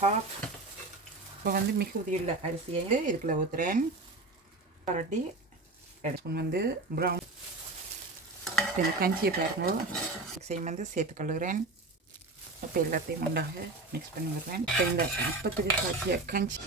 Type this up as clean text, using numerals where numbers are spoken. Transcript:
Half இப்போ வந்து மிகுதியுள்ள அரிசியை இதுக்குள்ள ஊற்றுறேன். பரட்டி ஸ்பூன் வந்து ப்ரௌன் இந்த கஞ்சியை பாருங்க மிக்ஸையும் வந்து சேர்த்துக்கொள்ளுகிறேன். இப்போ எல்லாத்தையும் உண்டாக மிக்ஸ் பண்ணி விடுறேன். இப்போ இந்த அப்பத்துக்கு காய்ச்சிய கஞ்சி